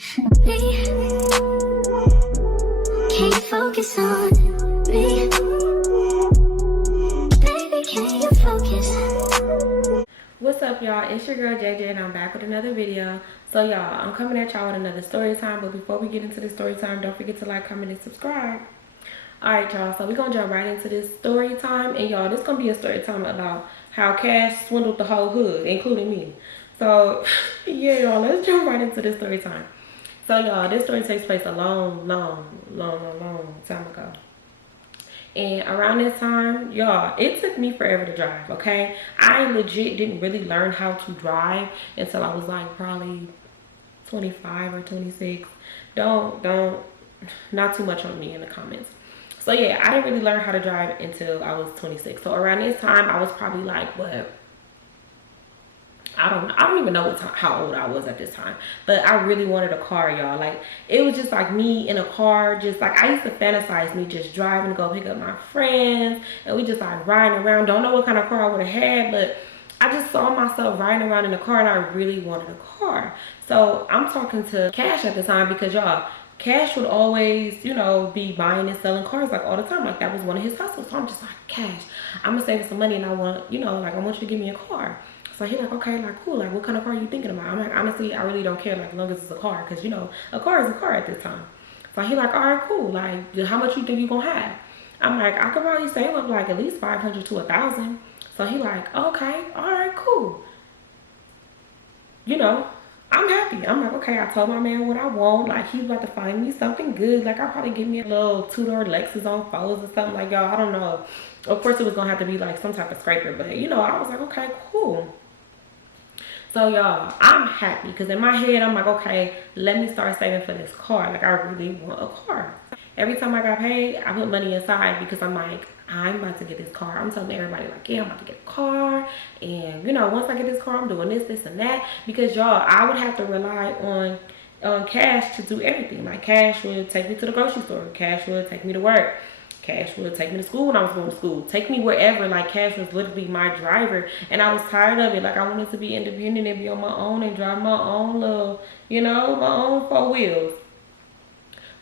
Me, can you focus on me? Baby, can you focus? What's up, y'all? It's your girl JJ and I'm back with another video. So y'all, I'm coming at y'all with another story time, but before we get into the story time, don't forget to like, comment, and subscribe. Alright y'all, so we're gonna jump right into this story time, and y'all, this gonna be a story time about how Cash swindled the whole hood, including me. So yeah, y'all, let's jump right into this story time. So y'all, this story takes place a long time ago. And around this time, y'all, it took me forever to drive, okay? I legit didn't really learn how to drive until I was like probably 25 or 26. Not too much on me in the comments. So yeah, I didn't really learn how to drive until I was 26. So around this time, I was probably like, what? I don't even know how old I was at this time, but I really wanted a car, y'all. Like, it was just like me in a car, just like I used to fantasize me just driving to go pick up my friends, and we just like riding around. Don't know what kind of car I would have had, but I just saw myself riding around in a car, and I really wanted a car. So I'm talking to Cash at the time, because y'all, Cash would always, you know, be buying and selling cars like all the time. Like, that was one of his hustles. So I'm just like, Cash, I'm gonna save some money, and I want, you know, like, I want you to give me a car. So he's like, okay, like, cool, like, what kind of car are you thinking about? I'm like, honestly, I really don't care, like, as long as it's a car, because, you know, a car is a car at this time. So he like, all right, cool, like, how much you think you gonna have? I'm like, I could probably save up like at least 500 to 1,000. So he like, okay, all right, cool. You know, I'm happy. I'm like, okay, I told my man what I want. Like, he's about to find me something good. Like, I'll probably give me a little two-door Lexus on fours or something, like, y'all, I don't know. Of course, it was gonna have to be like some type of scraper, but, you know, I was like, okay, cool. So y'all, I'm happy, because in my head, I'm like, okay, let me start saving for this car. Like, I really want a car. Every time I got paid, I put money aside, because I'm like, I'm about to get this car. I'm telling everybody, like, yeah, I'm about to get a car. And, you know, once I get this car, I'm doing this, and that. Because, y'all, I would have to rely on Cash to do everything. Like, Cash would take me to the grocery store. Cash would take me to work. Cash would take me to school when I was going to school. Take me wherever. Like, Cash was literally my driver. And I was tired of it. Like, I wanted to be independent and be on my own and drive my own little, you know, my own 4 wheels.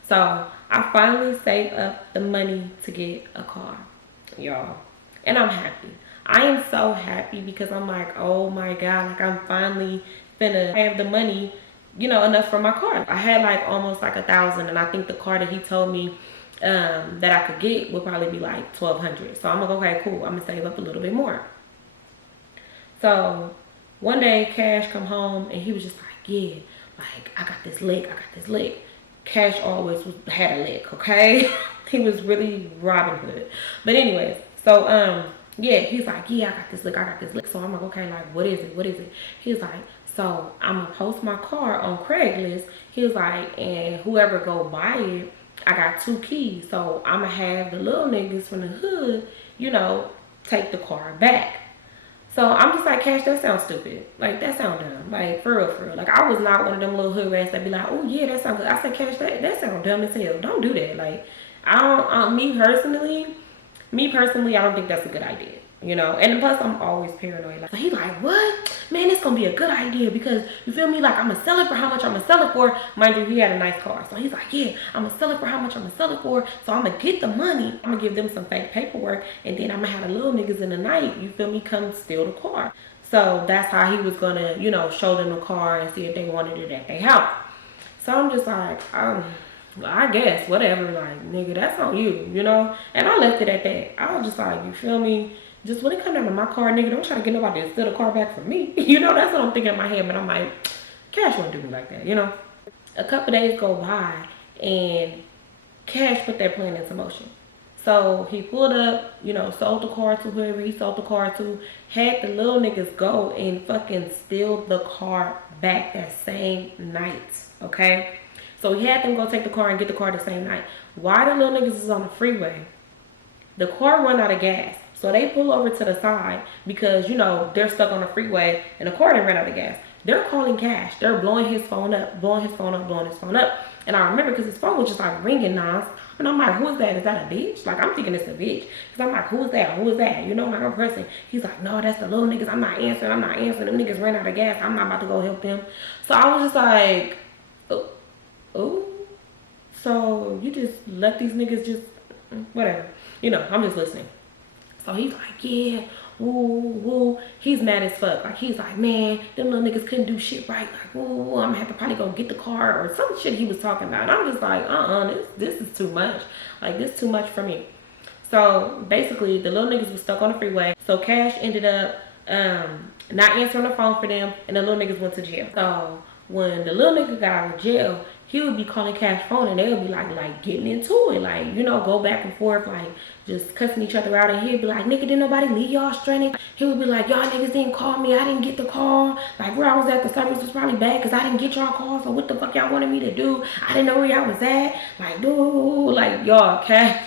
So I finally saved up the money to get a car, y'all. And I'm happy. I am so happy, because I'm like, oh my God, like, I'm finally finna have the money, you know, enough for my car. I had like almost like 1,000, and I think the car that he told me that I could get would probably be like 1,200. So I'm like, okay, cool, I'm gonna save up a little bit more. So one day Cash come home, and he was just like, yeah, like, I got this lick. Cash always had a lick, okay? He was really Robin Hood. But anyways, so yeah, he's like, yeah, I got this lick. So I'm like, okay, like, what is it? He's like, so I'm gonna post my car on Craigslist. He was like, and whoever go buy it, I got 2 keys. So I'm gonna have the little niggas from the hood, you know, take the car back. So I'm just like, Cash, that sounds stupid. Like, that sound dumb. Like, for real. Like, I was not one of them little hood rats that be like, oh yeah, that sounds good. I said, Cash, that sound dumb as hell. Don't do that. Like, me personally, I don't think that's a good idea. You know, and plus I'm always paranoid. Like, so he like, what? Man, it's gonna be a good idea, because you feel me? Like, I'm gonna sell it for how much I'm gonna sell it for. Mind you, he had a nice car. So he's like, yeah, I'm gonna sell it for how much I'm gonna sell it for. So I'm gonna get the money. I'm gonna give them some fake paperwork, and then I'm gonna have the little niggas in the night, you feel me, come steal the car. So that's how he was gonna, you know, show them the car and see if they wanted it at their house. So I'm just like, I guess, whatever, like, nigga, that's on you, you know? And I left it at that. I was just like, you feel me? Just when it comes down to my car, nigga, don't try to get nobody to steal the car back from me. You know, that's what I'm thinking in my head. But I'm like, Cash won't do me like that, you know? A couple days go by, and Cash put that plan into motion. So he pulled up, you know, sold the car to whoever he sold the car to, had the little niggas go and fucking steal the car back that same night, okay? So he had them go take the car and get the car the same night. Why the little niggas is on the freeway? The car run out of gas. So they pull over to the side, because, you know, they're stuck on the freeway and the car didn't run out of gas. They're calling Cash. They're blowing his phone up. And I remember, because his phone was just like ringing nonstop. And I'm like, who is that? Is that a bitch? Like, I'm thinking it's a bitch. Because I'm like, who is that? You know, like, I'm pressing. He's like, no, that's the little niggas. I'm not answering. Them niggas ran out of gas. I'm not about to go help them. So I was just like, so you just let these niggas just, whatever. You know, I'm just listening. So he's like, yeah, woo, woo. He's mad as fuck. Like, he's like, man, them little niggas couldn't do shit right. Like, woo, woo, I'm gonna have to probably go get the car or some shit he was talking about. And I'm just like, this is too much. Like, this too much for me. So basically, the little niggas was stuck on the freeway. So Cash ended up not answering the phone for them, and the little niggas went to jail. So when the little nigga got out of jail, he would be calling Cash phone, and they would be like getting into it, like, you know, go back and forth, like just cussing each other out. And he'd be like, nigga, didn't nobody leave y'all stranded? He would be like, y'all niggas didn't call me, I didn't get the call. Like, where I was at, the service was probably bad because I didn't get y'all call. So what the fuck y'all wanted me to do? I didn't know where y'all was at. Like, dude, like, y'all, Cash,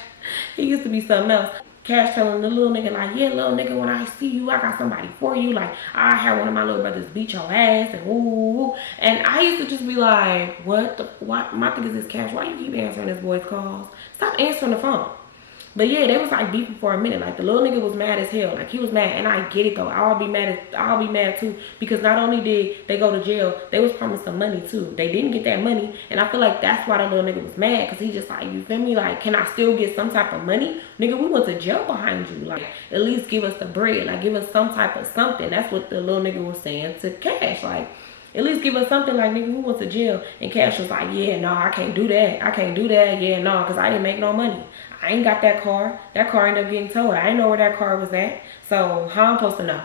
he used to be something else. Cash telling the little nigga, like, yeah, little nigga, when I see you, I got somebody for you. Like, I had one of my little brothers beat your ass, and woo. And I used to just be like, what? My thing is this, Cash, why you keep answering this boy's calls? Stop answering the phone. But yeah, they was like beefing for a minute. Like, the little nigga was mad as hell. Like, he was mad, and I get it though. I'll be mad too, because not only did they go to jail, they was promised some money too. They didn't get that money, and I feel like that's why the little nigga was mad, because he just like, you feel me? Like, can I still get some type of money? Nigga, we went to jail behind you. Like, at least give us the bread. Like, give us some type of something. That's what the little nigga was saying to Cash. Like, at least give us something. Like, nigga, we went to jail. And Cash was like, yeah, no, I can't do that. I can't do that. Yeah, no, because I didn't make no money. I ain't got that car. That car ended up getting towed. I didn't know where that car was at. So how I'm supposed to know?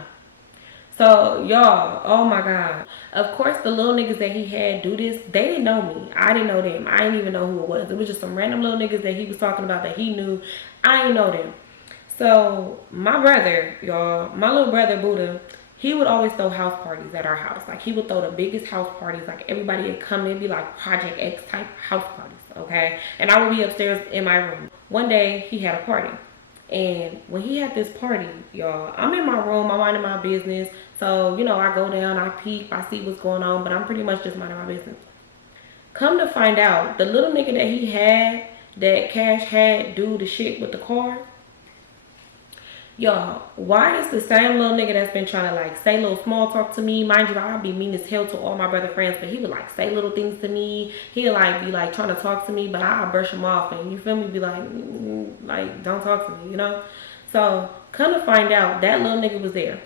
So y'all, oh my God. Of course, the little niggas that he had do this, they didn't know me. I didn't know them. I didn't even know who it was. It was just some random little niggas that he was talking about that he knew. I didn't know them. So my brother, y'all, my little brother Buddha, he would always throw house parties at our house. Like, he would throw the biggest house parties. Like, everybody would come in, be like Project X type house parties, okay? And I would be upstairs in my room. One day, he had a party. And when he had this party, y'all, I'm in my room, I'm minding my business. So, you know, I go down, I peep, I see what's going on, but I'm pretty much just minding my business. Come to find out, the little nigga that he had, that Cash had do the shit with the car, y'all, why is the same little nigga that's been trying to like say little small talk to me? Mind you, I'll be mean as hell to all my brother friends, but he would like say little things to me. He'll like be like trying to talk to me, but I'll brush him off, and you feel me, be like don't talk to me, you know? So come to find out, that little nigga was there.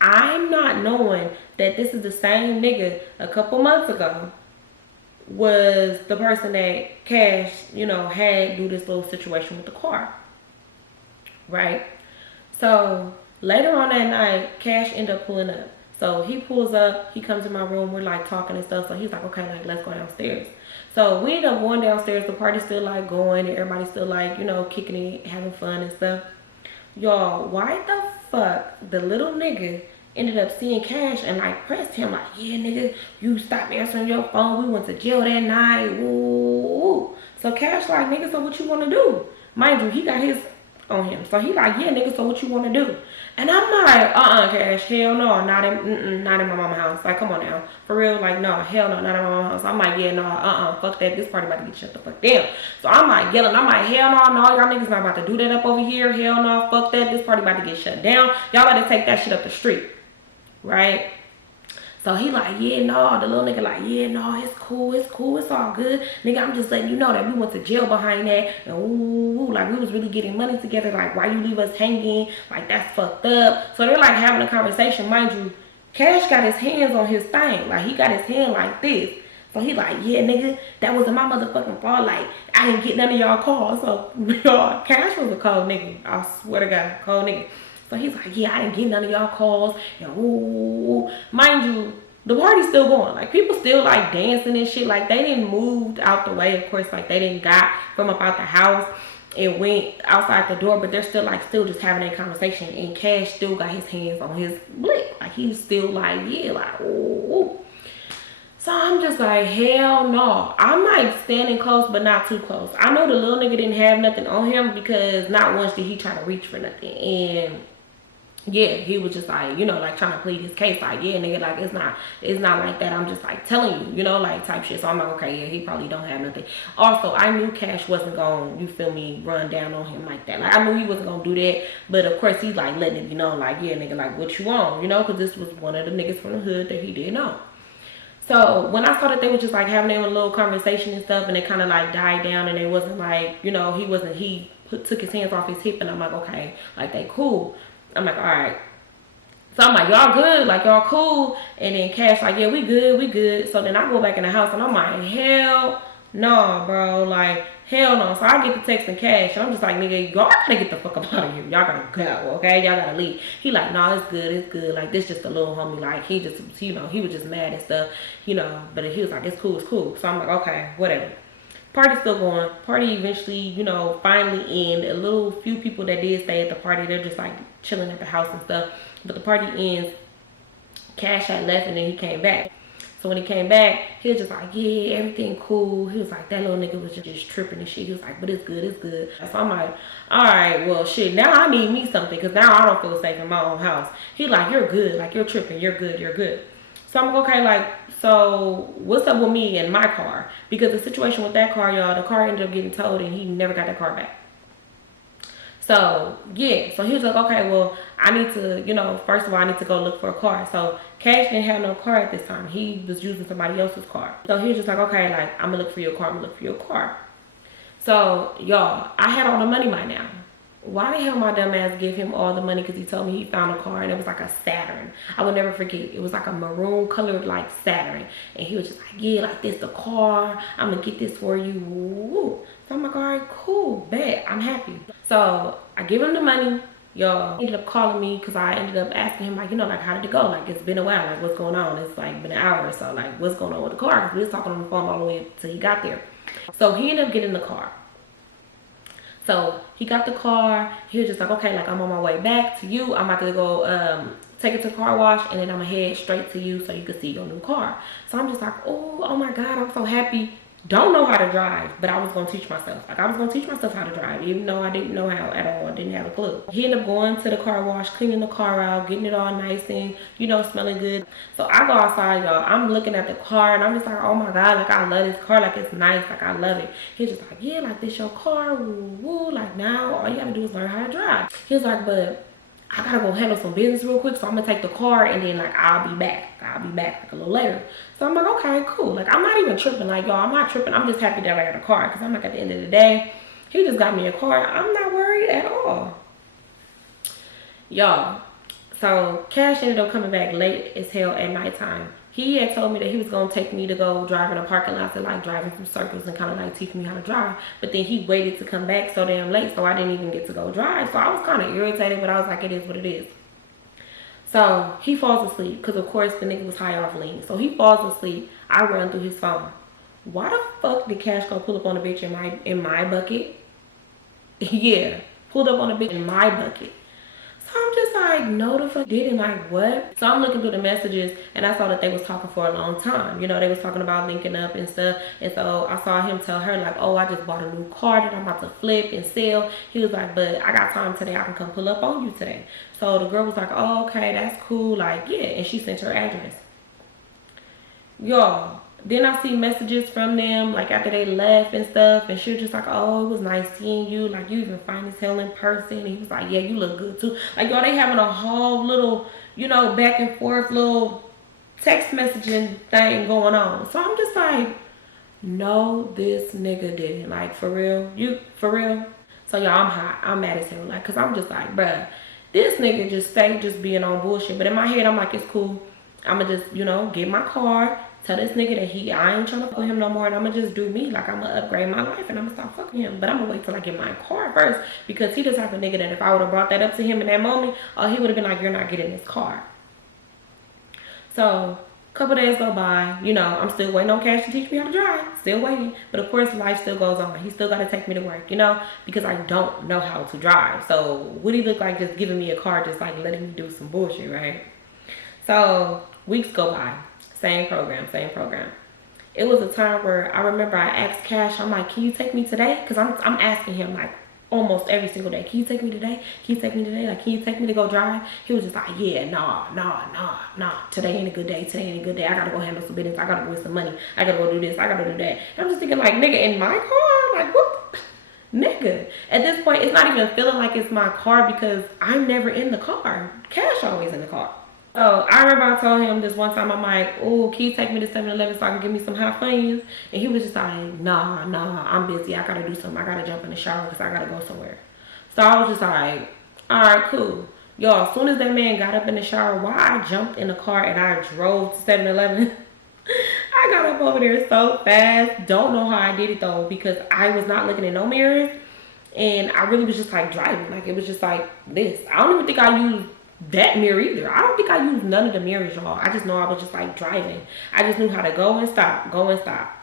I'm not knowing that this is the same nigga a couple months ago was the person that Cash, you know, had do this little situation with the car, right? So later on that night, Cash ended up pulling up. So he pulls up, he comes in my room, we're like talking and stuff. So he's like, okay, like, let's go downstairs. So we end up going downstairs. The party's still like going, and everybody's still like, you know, kicking it, having fun and stuff. Y'all, why the fuck the little nigga ended up seeing Cash and like pressed him like, yeah, nigga, you stop answering your phone. We went to jail that night. Ooh. So Cash like, nigga, so what you want to do? Mind you, he got his on him. So he like, yeah, nigga, so what you want to do? And I'm like, Cash, hell no, not in my mama's house. Like, come on now, for real, like, no, hell no, not in my mama's house. I'm like, yeah, no, fuck that, this party about to get shut the fuck down. So I'm like yelling, I'm like, hell no, y'all niggas not about to do that up over here. Hell no, fuck that, this party about to get shut down. Y'all better take that shit up the street, right? So he like, yeah, no, the little nigga like, yeah, no, it's cool, it's all good. Nigga, I'm just letting you know that we went to jail behind that. And ooh, like, we was really getting money together. Like, why you leave us hanging? Like, that's fucked up. So they're like having a conversation. Mind you, Cash got his hands on his thing. Like, he got his hand like this. So he like, yeah, nigga, that wasn't my motherfucking fault. Like, I didn't get none of y'all calls. So, y'all, Cash was a cold nigga. I swear to God, cold nigga. So he's like, yeah, I didn't get none of y'all calls. And ooh, mind you, the party's still going. Like, people still like dancing and shit. Like, they didn't move out the way. Of course, like, they didn't got from about the house and went outside the door, but they're still like just having a conversation. And Cash still got his hands on his blick. Like, he's still like, yeah, like, ooh. So I'm just like, hell no. I'm like standing close, but not too close. I know the little nigga didn't have nothing on him, because not once did he try to reach for nothing. And yeah, he was just like, you know, like trying to plead his case. Like, yeah, nigga, like, it's not like that. I'm just like telling you, you know, like type shit. So I'm like, okay, yeah, he probably don't have nothing. Also, I knew Cash wasn't going, you feel me, run down on him like that. Like, I knew he wasn't going to do that. But of course, he's like letting it be known, like, yeah, nigga, like, what you on? You know, because this was one of the niggas from the hood that he didn't know. So when I saw that they were just like having their own little conversation and stuff, and it kind of like died down, and it wasn't like, you know, took his hands off his hip, and I'm like, okay, like they cool. I'm like, all right. So I'm like, y'all good, like y'all cool. And then Cash like, yeah, we good, we good. So then I go back in the house and I'm like, hell no, bro, like hell no. So I get the text and Cash and I'm just like, nigga, y'all gotta get the fuck up out of here. Y'all gotta go, okay? Y'all gotta leave. He like, no, it's good, it's good. Like this just a little homie. Like he just, you know, he was just mad and stuff, you know. But he was like, it's cool, it's cool. So I'm like, okay, whatever. Party's still going. Party eventually, you know, finally end. A little few people that did stay at the party, they're just like chilling at the house and stuff. But the party ends. Cash had left and then he came back. So when he came back, he was just like, yeah, everything cool. He was like, that little nigga was just tripping and shit. He was like, but it's good, it's good. So I'm like, all right, well, shit, now I need me something because now I don't feel safe in my own house. He like, you're good, like you're tripping, you're good, you're good. So I'm like, okay, like, so what's up with me and my car? Because the situation with that car, y'all, the car ended up getting towed and he never got that car back. So yeah, so he was like, okay, well, I need to, you know, first of all, I need to go look for a car. So Cash didn't have no car at this time. He was using somebody else's car. So he was just like, okay, like, I'm gonna look for your car, I'm gonna look for your car. So y'all, I had all the money by now. Why the hell my dumb ass give him all the money? Because he told me he found a car and it was like a Saturn. I will never forget. It was like a maroon colored like Saturn. And he was just like, yeah, like this the car. I'm going to get this for you. Woo. So I'm like, all right, cool. Bet. I'm happy. So I give him the money. Y'all ended up calling me because I ended up asking him like, you know, like how did it go? Like it's been a while. Like what's going on? It's like been an hour or so. Like what's going on with the car? Because we was talking on the phone all the way till he got there. So he ended up getting the car. So he got the car. He was just like, okay, like I'm on my way back to you. I'm about to go take it to the car wash and then I'm gonna head straight to you so you can see your new car. So I'm just like, oh my God, I'm so happy. Don't know how to drive, but I was gonna teach myself. Like I was gonna teach myself how to drive, even though I didn't know how at all. I didn't have a clue. He ended up going to the car wash, cleaning the car out, getting it all nice and, you know, smelling good. So I go outside, y'all. I'm looking at the car and I'm just like, oh my God, like I love this car. Like it's nice. Like I love it. He's just like, yeah, like this your car. Woo, woo. Like now all you gotta do is learn how to drive. He was like, but I gotta go handle some business real quick, so I'm gonna take the car and then like I'll be back like a little later. So I'm like, okay, cool. Like I'm not even tripping, like y'all, I'm not tripping. I'm just happy that I got a car because I'm like, at the end of the day, he just got me a car. I'm not worried at all, y'all. So Cash ended up coming back late as hell at nighttime. He had told me that he was going to take me to go drive in a parking lot and like driving some circles and kind of like teach me how to drive. But then he waited to come back so damn late, so I didn't even get to go drive. So I was kind of irritated, but I was like, it is what it is. So he falls asleep because, of course, the nigga was high off lean. So he falls asleep. I run through his phone. Why the fuck did Cash go pull up on a bitch in my bucket? Yeah, pulled up on a bitch in my bucket. So I'm just like, no the fuck didn't, like what? So I'm looking through the messages and I saw that they was talking for a long time. You know, they was talking about linking up and stuff. And so I saw him tell her like, oh, I just bought a new car that I'm about to flip and sell. He was like, but I got time today. I can come pull up on you today. So the girl was like, oh, okay, that's cool. Like, yeah. And she sent her address. Y'all. Then I see messages from them, like after they left and stuff, and she was just like, oh, it was nice seeing you. Like, you even fine as hell in person. And he was like, yeah, you look good too. Like, y'all, they having a whole little, you know, back and forth little text messaging thing going on. So I'm just like, no, this nigga didn't. Like, for real? You, for real? So, y'all, I'm hot. I'm mad as hell. Like, because I'm just like, bruh, this nigga just stay just being on bullshit. But in my head, I'm like, it's cool. I'm going to just, you know, get my car. Tell this nigga that I ain't trying to fuck him no more and I'm gonna just do me. Like I'm gonna upgrade my life and I'm gonna stop fucking him. But I'm gonna wait till I get my car first because he the type of nigga that if I would have brought that up to him in that moment, he would have been like, you're not getting this car. So a couple days go by, you know, I'm still waiting on Cash to teach me how to drive. Still waiting. But of course life still goes on. He still gotta take me to work, you know, because I don't know how to drive. So what do he look like just giving me a car, just like letting me do some bullshit, right? So weeks go by. Same program. It was a time where I remember I asked Cash, I'm like, can you take me today? Because I'm asking him like almost every single day, can you take me today? Can you take me today? Like, can you take me to go drive? He was just like, yeah, nah. Today ain't a good day. I gotta go handle some business. I gotta go with some money. I gotta go do this. I gotta do that. And I'm just thinking like, nigga, in my car? Like, what? Nigga. At this point, it's not even feeling like it's my car because I'm never in the car. Cash always in the car. So I remember I told him this one time, I'm like, oh, can you take me to 7-Eleven so I can give me some hot Funyuns? And he was just like, nah, I'm busy. I gotta do something. I gotta jump in the shower because I gotta go somewhere. So I was just like, all right, cool. Y'all, as soon as that man got up in the shower, why I jumped in the car and I drove to 7-Eleven. I got up over there so fast. Don't know how I did it though, because I was not looking in no mirrors. And I really was just like driving. Like it was just like this. I don't even think I used that mirror either. I don't think I used none of the mirrors, y'all. I just know I was just like driving. I just knew how to go and stop, go and stop.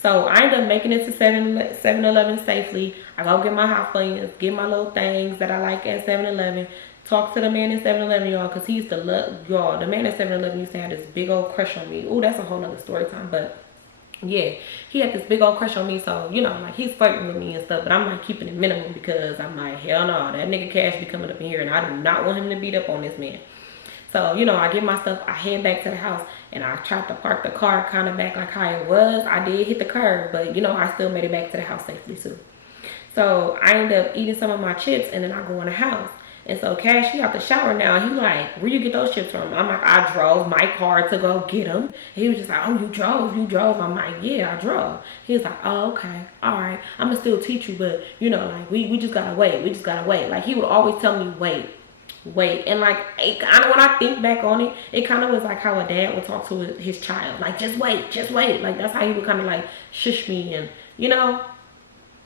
So I ended up making it to 7-Eleven safely. I go get my hot Funyuns, get my little things that I like at 7-Eleven. Talk to the man in 7-Eleven, y'all, because he used to love, y'all, the man at 7-Eleven used to have this big old crush on me. Oh, that's a whole nother story time, but yeah, he had this big old crush on me. So, you know, like he's flirting with me and stuff, but I'm like keeping it minimum because I'm like, hell no, that nigga Cash be coming up in here and I do not want him to beat up on this man. So, you know, I get my stuff, I head back to the house, and I tried to park the car kind of back like how it was. I did hit the curb, but, you know, I still made it back to the house safely, too. So, I ended up eating some of my chips, and then I go in the house. And so, Cash, he out the shower now. He like, where you get those chips from? I'm like, I drove my car to go get them. He was just like, oh, you drove. I'm like, yeah, I drove. He was like, oh, okay, all right. I'm going to still teach you, but, you know, like, we just got to wait. Like, he would always tell me, wait. And like, it kind of, when I think back on it, it kind of was like how a dad would talk to his child, like just wait. Like that's how he would kind of like shush me and, you know,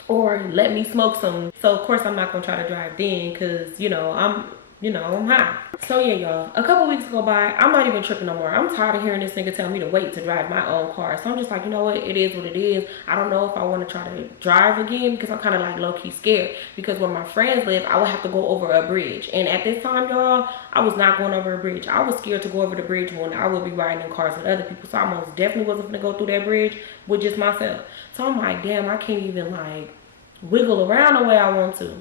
or let me smoke some. So of course I'm not gonna try to drive then because, you know, I'm high. So yeah, y'all, a couple weeks go by, I'm not even tripping no more. I'm tired of hearing this nigga tell me to wait to drive my own car. So I'm just like, you know what, it is what it is. I don't know if I want to try to drive again because I'm kind of like low-key scared, because where my friends live, I would have to go over a bridge. And at this time, y'all, I was not going over a bridge. I was scared to go over the bridge when I would be riding in cars with other people. So I most definitely wasn't gonna go through that bridge with just myself. So I'm like, damn, I can't even like wiggle around the way I want to.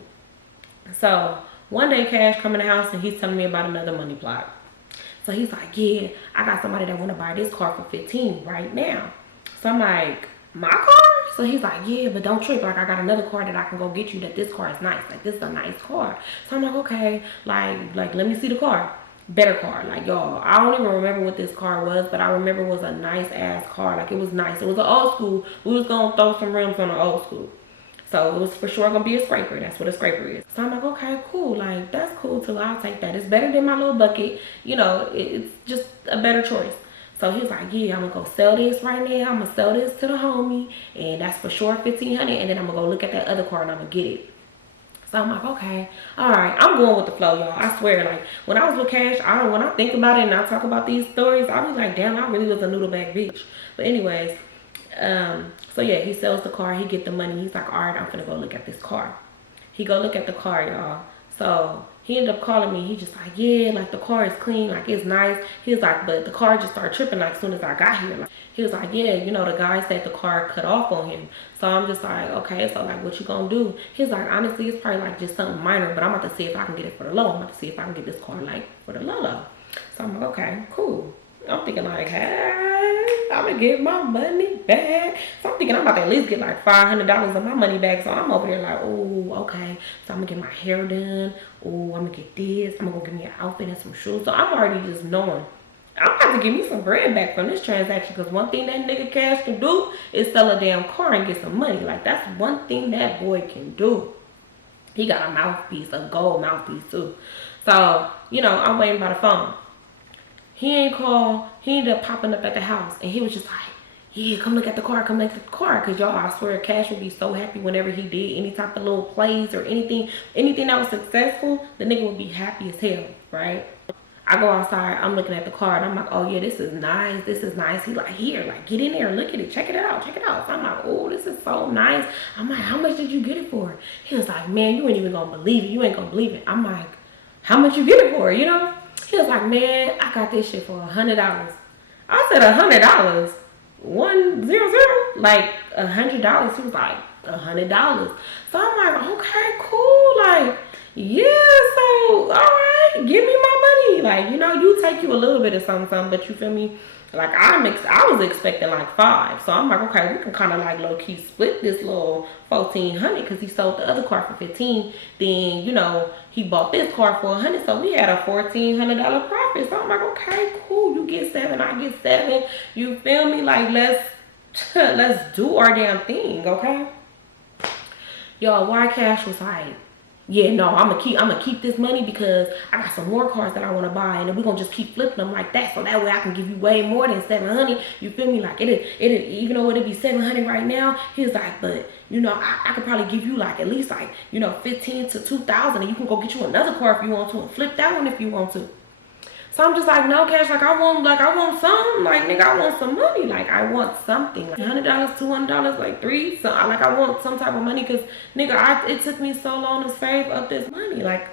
So one day Cash come in the house and he's telling me about another money plot. So he's like, yeah, I got somebody that want to buy this car for 15 right now. So I'm like, my car? So he's like, yeah, but don't trip. Like, I got another car that I can go get you that this car is nice. Like, this is a nice car. So I'm like, okay, like let me see the car. Better car. Like, y'all, I don't even remember what this car was, but I remember it was a nice ass car. Like, it was nice. It was an old school. We was going to throw some rims on an old school. So it was for sure gonna be a scraper. That's what a scraper is. So I'm like, okay, cool. Like, that's cool too. I'll take that. It's better than my little bucket. You know, it's just a better choice. So he was like, yeah, I'm gonna go sell this right now. I'm gonna sell this to the homie, and that's for sure 1,500. And then I'm gonna go look at that other car and I'm gonna get it. So I'm like, okay, all right, I'm going with the flow, y'all. I swear, like, when I was with Cash, when I think about it and I talk about these stories, I be like, damn, I really was a noodle bag bitch. But anyways, so yeah, he sells the car, he get the money. He's like, all right, I'm gonna go look at this car. He go look at the car, y'all. So he ended up calling me. He just like, yeah, like the car is clean, like it's nice. He was like, but the car just started tripping like as soon as I got here. Like, he was like, yeah, you know, the guy said the car cut off on him. So I'm just like, okay, so like what you gonna do? He's like, honestly, it's probably like just something minor, but I'm about to see if I can get it for the low. I'm about to see if I can get this car like for the low. So I'm like, okay, cool. I'm thinking like, hey, I'm gonna get my money back. So I'm thinking I'm about to at least get like $500 of my money back. So I'm over there like, oh, okay. So I'm gonna get my hair done. Oh, I'm gonna get this. I'm gonna go get me an outfit and some shoes. So I'm already just knowing I'm about to give me some bread back from this transaction, because one thing that nigga Cash can do is sell a damn car and get some money. Like, that's one thing that boy can do. He got a mouthpiece, a gold mouthpiece too. So, you know, I'm waiting by the phone. He ain't called. He ended up popping up at the house, and he was just like, yeah, come look at the car, come look at the car. Because y'all, I swear, Cash would be so happy whenever he did any type of little plays or anything that was successful. The nigga would be happy as hell, right? I go outside, I'm looking at the car, and I'm like, oh yeah, this is nice, this is nice. He like, here, like, get in there, look at it, check it out, check it out. So I'm like, oh, this is so nice. I'm like, how much did you get it for? He was like, man, you ain't even gonna believe it, you ain't gonna believe it. I'm like, how much you get it for, you know? He was like, man, I got this shit for $100. I said, $100? 100? Like, $100? He was like, $100. So I'm like, okay, cool, like, yeah, so, all right, give me my money. Like, you know, you take you a little bit of something, but you feel me? Like I was expecting like 5. So I'm like, okay, we can kind of like low key split this little 1,400 because he sold the other car for 15. Then you know he bought this car for 100, so we had a $1,400 profit. So I'm like, okay, cool. You get 7, I get 7. You feel me? Like let's do our damn thing, okay? Yo, why Cash was like, yeah, no, I'm gonna keep this money because I got some more cars that I want to buy, and then we're gonna just keep flipping them like that, so that way I can give you way more than 700. You feel me? Like it even though it'd be 700 right now, he was like, but you know, I could probably give you like at least like, you know, 15 to 2,000, and you can go get you another car if you want to, and flip that one if you want to. So I'm just like, no, Cash, like I want some, like nigga, I want some money, like I want something, like $100, $200, like 3, so like I want some type of money, cause nigga, it took me so long to save up this money, like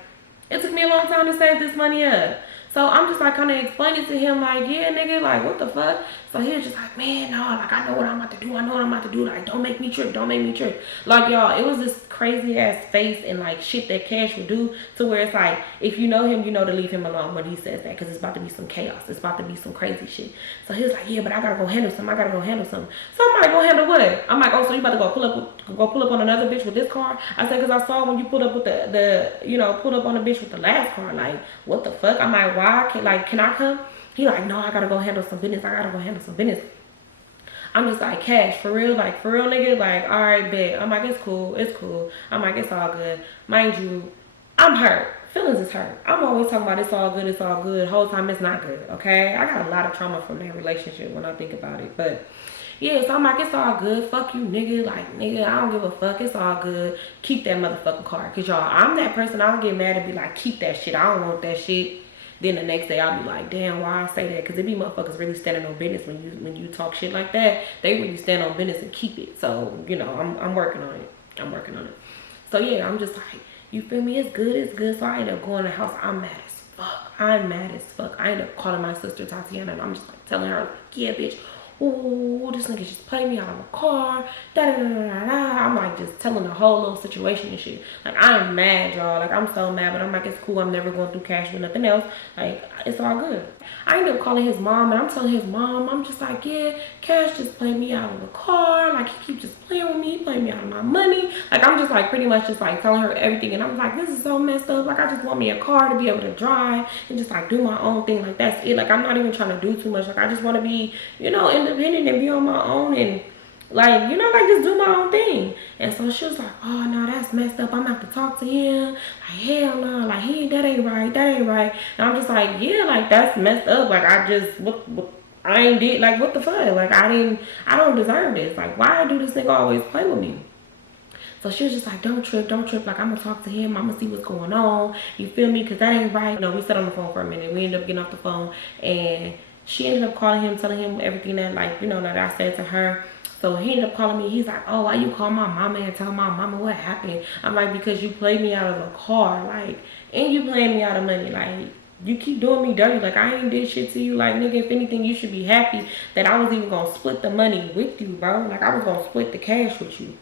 it took me a long time to save this money up. So I'm just like kind of explaining to him like, yeah, nigga, like what the fuck? So he was just like, man, no, like I know what I'm about to do. I know what I'm about to do. Like, don't make me trip. Don't make me trip. Like, y'all, it was this crazy ass face and like shit that Cash would do to where it's like, if you know him, you know to leave him alone when he says that, because it's about to be some chaos. It's about to be some crazy shit. So he was like, yeah, but I gotta go handle something. I gotta go handle something. So I'm like, go handle what? I'm like, oh, so you about to go pull up on another bitch with this car? I said, because I saw when you pulled up with pulled up on a bitch with the last car. Like, what the fuck? I'm like, why? Can I come? He like, no, I gotta go handle some business. I gotta go handle some business. I'm just like, Cash, for real, nigga, like, all right, bet. I'm like, it's cool. I'm like, it's all good. Mind you, I'm hurt. Feelings is hurt. I'm always talking about it's all good. Whole time it's not good, okay? I got a lot of trauma from that relationship when I think about it. But yeah, so I'm like, it's all good. Fuck you, nigga. Like, nigga, I don't give a fuck. It's all good. Keep that motherfucking car. Cause y'all, I'm that person. I'll get mad and be like, keep that shit. I don't want that shit. Then the next day I'll be like, damn, why I say that? Because it be motherfuckers really standing on business when you talk shit like that. They really stand on business and keep it. So, you know, I'm working on it. So yeah, I'm just like, you feel me? It's good. So I end up going to the house. I'm mad as fuck. I end up calling my sister Tatiana, and I'm just like telling her, like, yeah, bitch, ooh, this nigga just played me out of a car. I'm like just telling the whole little situation and shit. Like, I am mad, y'all. Like, I'm so mad, but I'm like, it's cool. I'm never going through Cash with nothing else. Like, it's all good. I ended up calling his mom, and I'm telling his mom, I'm just like, yeah, Cash just played me out of the car. Like, he keeps just playing with me. He played me out of my money. Like, I'm just like pretty much just like telling her everything. And I'm like, this is so messed up. Like, I just want me a car to be able to drive and just like do my own thing. Like, that's it. Like, I'm not even trying to do too much. Like, I just want to be, you know, independent and be on my own and like, you know, like just do my own thing. And so she was like, oh no, that's messed up. I'm gonna have to talk to him. Like, hell no, like that ain't right. And I'm just like, yeah, like that's messed up. Like, I just I ain't did, like, what the fuck? Like, I don't deserve this. Like, why do this nigga always play with me? So she was just like, don't trip. Like, I'm gonna talk to him. I'm gonna see what's going on. You feel me? Because that ain't right. You know, we sat on the phone for a minute. We ended up getting off the phone, and she ended up calling him, telling him everything that, like, you know, that I said to her. So he ended up calling me. He's like, oh, why you call my mama and tell my mama what happened? I'm like, because you played me out of a car, like, and you playing me out of money. Like, you keep doing me dirty. Like, I ain't did shit to you. Like, nigga, if anything, you should be happy that I was even gonna split the money with you, bro. Like, I was gonna split the cash with you.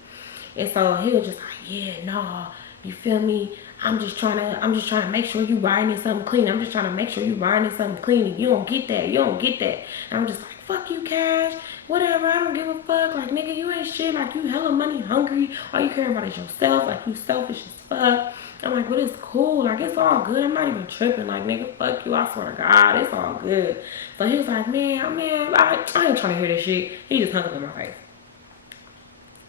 And so he was just like, yeah, no, you feel me? I'm just trying to make sure you riding in something clean. I'm just trying to make sure you riding in something clean. And you don't get that. And I'm just like, fuck you, Cash. Whatever, I don't give a fuck. Like, nigga, you ain't shit. Like, you hella money hungry. All you care about is yourself. Like, you selfish as fuck. I'm like, well, it's cool. Like, it's all good. I'm not even tripping. Like, nigga, fuck you. I swear to God, it's all good. So he was like, man, I ain't trying to hear this shit. He just hung up in my face.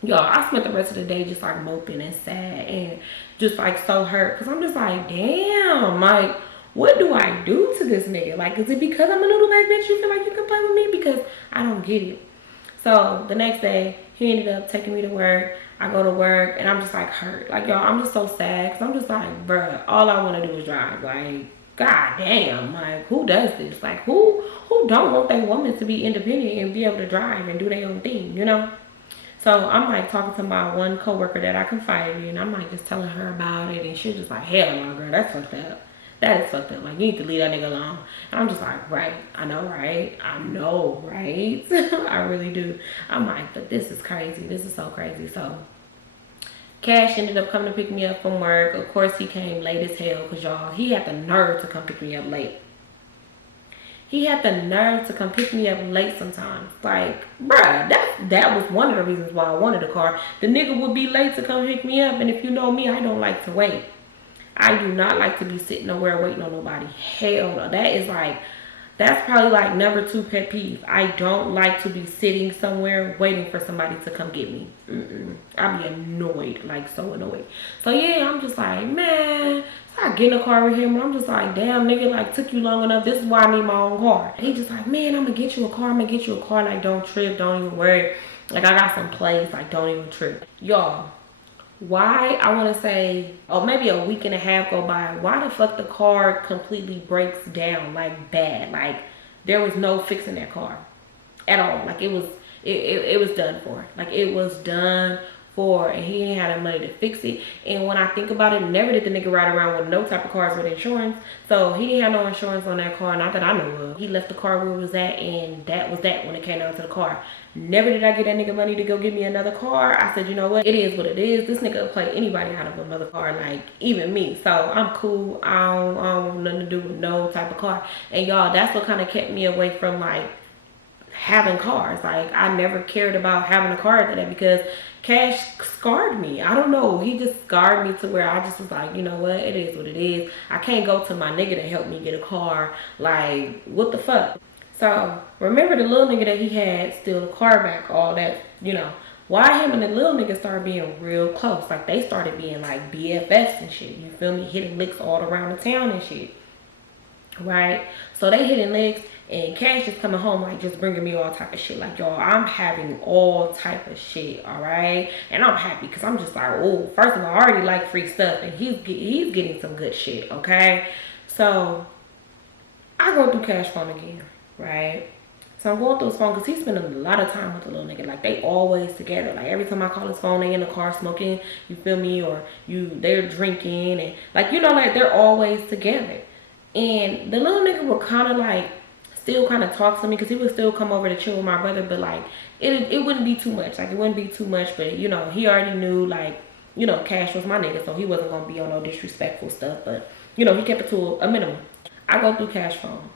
Y'all, I spent the rest of the day just like moping and sad and just like so hurt. Cause I'm just like, damn, like, what do I do to this nigga? Like, is it because I'm a little back bitch you feel like you can play with me? Because I don't get it. So the next day, he ended up taking me to work. I go to work and I'm just like hurt. Like, y'all, I'm just so sad. Cause I'm just like, bruh, all I want to do is drive. Like, god damn, like, who does this? Like, who don't want their woman to be independent and be able to drive and do their own thing, you know? So I'm like talking to my one coworker that I confided in. I'm like just telling her about it, and she's just like, hell no, girl, that's fucked up. That is fucked up. Like, you need to leave that nigga alone. And I'm just like, right, I know, right? I really do. I'm like, but this is crazy. This is so crazy. So Cash ended up coming to pick me up from work. Of course, he came late as hell because, y'all, he had the nerve to come pick me up late. He had the nerve to come pick me up late sometimes. Like, bruh, that was one of the reasons why I wanted a car. The nigga would be late to come pick me up, and if you know me, I don't like to wait. I do not like to be sitting nowhere waiting on nobody. Hell no. That's probably like number 2 pet peeve. I don't like to be sitting somewhere waiting for somebody to come get me. I'll be annoyed, like so annoyed. So yeah, I'm just like, man. So I get in a car with him and I'm just like, damn nigga, like took you long enough. This is why I need my own car. And he just like, man, I'm gonna get you a car. Like don't trip, don't even worry. Like I got some plays, like don't even trip. Y'all, why I want to say, oh, maybe a week and a half go by, why the fuck the car completely breaks down, like bad, like there was no fixing that car at all. Like it was done for. Like it was done for, and he didn't have the money to fix it. And when I think about it, never did the nigga ride around with no type of cars with insurance. So he didn't have no insurance on that car, not that I know of. He left the car where it was at, and that was that when it came down to the car. Never did I get that nigga money to go get me another car. I said, you know what? It is what it is. This nigga will play anybody out of another car, like even me. So I'm cool. I don't want nothing to do with no type of car. And y'all, that's what kind of kept me away from like having cars. Like I never cared about having a car after that because Cash scarred me. I don't know. He just scarred me to where I just was like, you know what? It is what it is. I can't go to my nigga to help me get a car. Like, what the fuck? So, remember the little nigga that he had steal the car back, all that, you know. Why him and the little nigga started being real close. Like, they started being like BFFs and shit. You feel me? Hitting licks all around the town and shit. Right? So, they hitting licks. And Cash is coming home like just bringing me all type of shit. Like, y'all, I'm having all type of shit, all right? And I'm happy because I'm just like, oh, first of all, I already like free stuff. And he's getting some good shit, okay? So, I go through Cash phone again, right? So, I'm going through his phone because he's spending a lot of time with the little nigga. Like, they always together. Like, every time I call his phone, they in the car smoking, you feel me? Or they're drinking. And, like, you know, like, they're always together. And the little nigga will kind of, like, still kind of talk to me because he would still come over to chill with my brother, but like it wouldn't be too much. Like it wouldn't be too much, but you know, he already knew, like, you know, Cash was my nigga, so he wasn't gonna be on no disrespectful stuff, but you know, he kept it to a minimum. I go through Cash phone,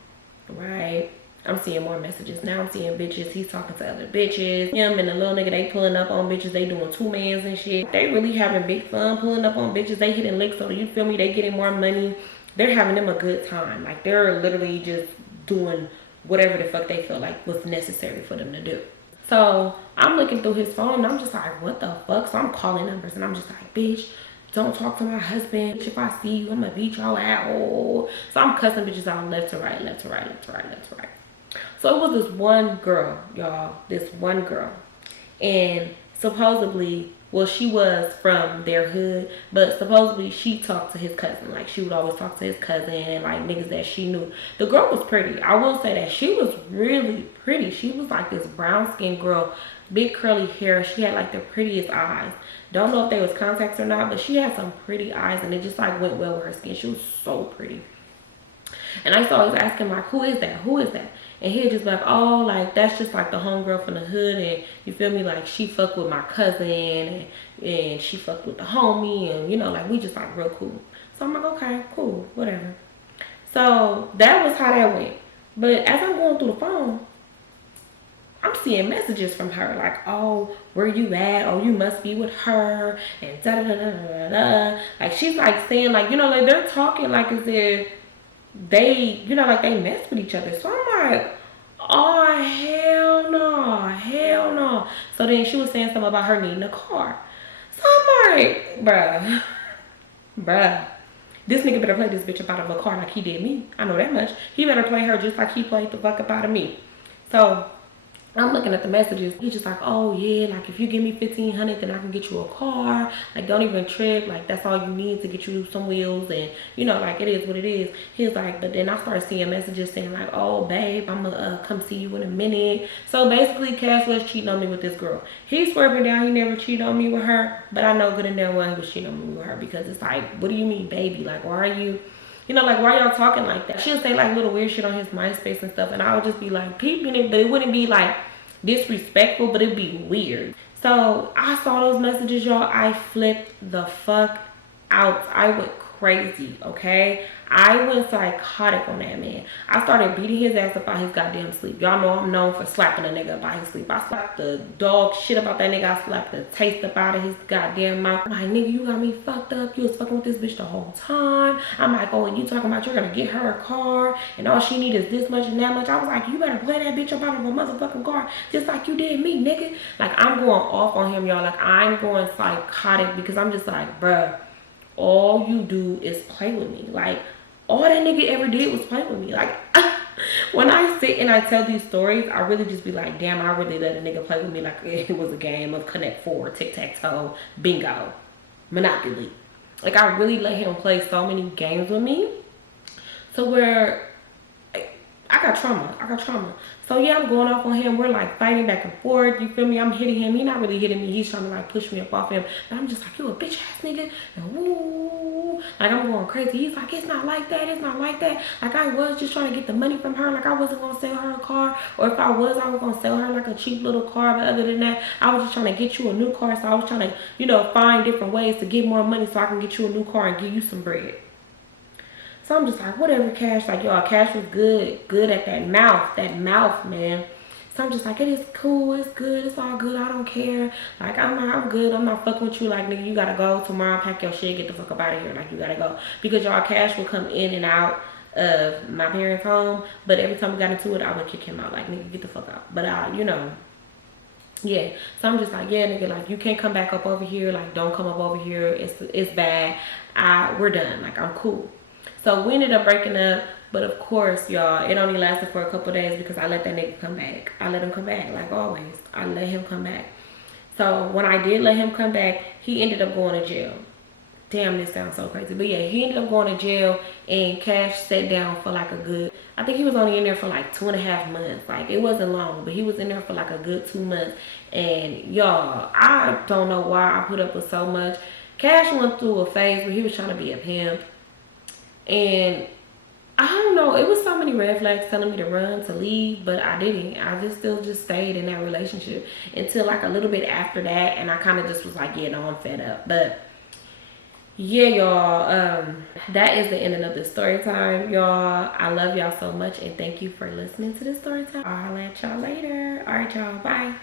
right? I'm seeing more messages. Now I'm seeing bitches. He's talking to other bitches. Him and the little nigga, they pulling up on bitches. They doing 2-mans and shit. They really having big fun pulling up on bitches. They hitting licks, so you feel me? They getting more money. They're having them a good time. Like they're literally just doing whatever the fuck they feel like was necessary for them to do. So I'm looking through his phone and I'm just like, what the fuck? So I'm calling numbers and I'm just like, bitch, don't talk to my husband. If I see you, I'm gonna beat your ass. So I'm cussing bitches out left to right, left to right, left to right, left to right. So it was this one girl, y'all, this one girl. And supposedly, well, she was from their hood, but supposedly she talked to his cousin. Like, she would always talk to his cousin, like, niggas that she knew. The girl was pretty. I will say that. She was really pretty. She was, like, this brown-skinned girl, big curly hair. She had, like, the prettiest eyes. Don't know if they was contacts or not, but she had some pretty eyes, and it just, like, went well with her skin. She was so pretty. And I used to always ask him, like, who is that? Who is that? And he'd just be like, oh, like, that's just, like, the homegirl from the hood. And you feel me? Like, she fucked with my cousin. And she fucked with the homie. And, you know, like, we just, like, real cool. So I'm like, okay, cool, whatever. So that was how that went. But as I'm going through the phone, I'm seeing messages from her. Like, oh, where you at? Oh, you must be with her. And da-da-da-da-da-da. Like, she's, like, saying, like, you know, like, they're talking like as if they, you know, like they mess with each other. So I'm like, oh, hell no, hell no. So then she was saying something about her needing a car. So I'm like, bruh, this nigga better play this bitch up out of a car like he did me. I know that much. He better play her just like he played the fuck up out of me. So I'm looking at the messages. He's just like, oh yeah, like if you give me $1,500, then I can get you a car. Like, don't even trip. Like, that's all you need to get you some wheels. And you know, like, it is what it is. He's like, but then I started seeing messages saying like, oh babe, I'm gonna come see you in a minute. So basically, Cash was cheating on me with this girl. He's swerving down. He never cheated on me with her, but I know good and damn well he was cheating on me with her, because it's like, what do you mean, baby? Like, why are you? You know, like, why y'all talking like that? She'll say, like, little weird shit on his MySpace and stuff, and I would just be, like, peeping it, but it wouldn't be, like, disrespectful, but it'd be weird. So, I saw those messages, y'all. I flipped the fuck out. I went crazy, okay? I went psychotic on that man. I started beating his ass up out his goddamn sleep. Y'all know I'm known for slapping a nigga up out his sleep. I slapped the dog shit about that nigga. I slapped the taste up out of his goddamn mouth. I'm like, nigga, you got me fucked up. You was fucking with this bitch the whole time. I'm like, oh, and you talking about you're gonna get her a car and all she need is this much and that much. I was like, you better play that bitch up out of a motherfucking car just like you did me, nigga. Like, I'm going off on him, y'all. Like, I'm going psychotic because I'm just like, bruh, all you do is play with me. Like, all that nigga ever did was play with me. Like, when I sit and I tell these stories, I really just be like, damn, I really let a nigga play with me like it was a game of Connect Four, Tic-Tac-Toe, Bingo, Monopoly. Like, I really let him play so many games with me to where I got trauma. So yeah, I'm going off on him. We're like fighting back and forth. You feel me? I'm hitting him. He's not really hitting me. He's trying to like push me up off him. And I'm just like, you a bitch ass nigga. And woo. Like, I'm going crazy. He's like, it's not like that. It's not like that. Like, I was just trying to get the money from her. Like, I wasn't going to sell her a car. Or if I was going to sell her like a cheap little car. But other than that, I was just trying to get you a new car. So I was trying to, you know, find different ways to get more money so I can get you a new car and give you some bread. So I'm just like, whatever, Cash. Like, y'all, Cash was good at that mouth, man. So I'm just like, it is cool, it's good, it's all good, I don't care. Like, I'm good, I'm not fucking with you. Like, nigga, you gotta go tomorrow, pack your shit, get the fuck up out of here. Like, you gotta go. Because y'all, Cash would come in and out of my parents' home, but every time we got into it, I would kick him out. Like, nigga, get the fuck out. But, you know, yeah. So I'm just like, yeah, nigga, like, you can't come back up over here. Like, don't come up over here. It's bad. We're done. Like, I'm cool. So we ended up breaking up, but of course, y'all, it only lasted for a couple days because I let that nigga come back. I let him come back, like always. I let him come back. So when I did let him come back, he ended up going to jail. Damn, this sounds so crazy. But yeah, he ended up going to jail, and Cash sat down for like a good, I think he was only in there for like 2.5 months. Like, it wasn't long, but he was in there for like a good 2 months. And y'all, I don't know why I put up with so much. Cash went through a phase where he was trying to be a pimp. And I don't know, it was so many red flags telling me to run, to leave, but I didn't. I just still stayed in that relationship until like a little bit after that, and I kind of just was like, yeah, no, I'm fed up. But yeah, y'all, that is the ending of the story time, y'all. I love y'all so much, and thank you for listening to this story time. I'll let y'all later. All right, y'all, bye.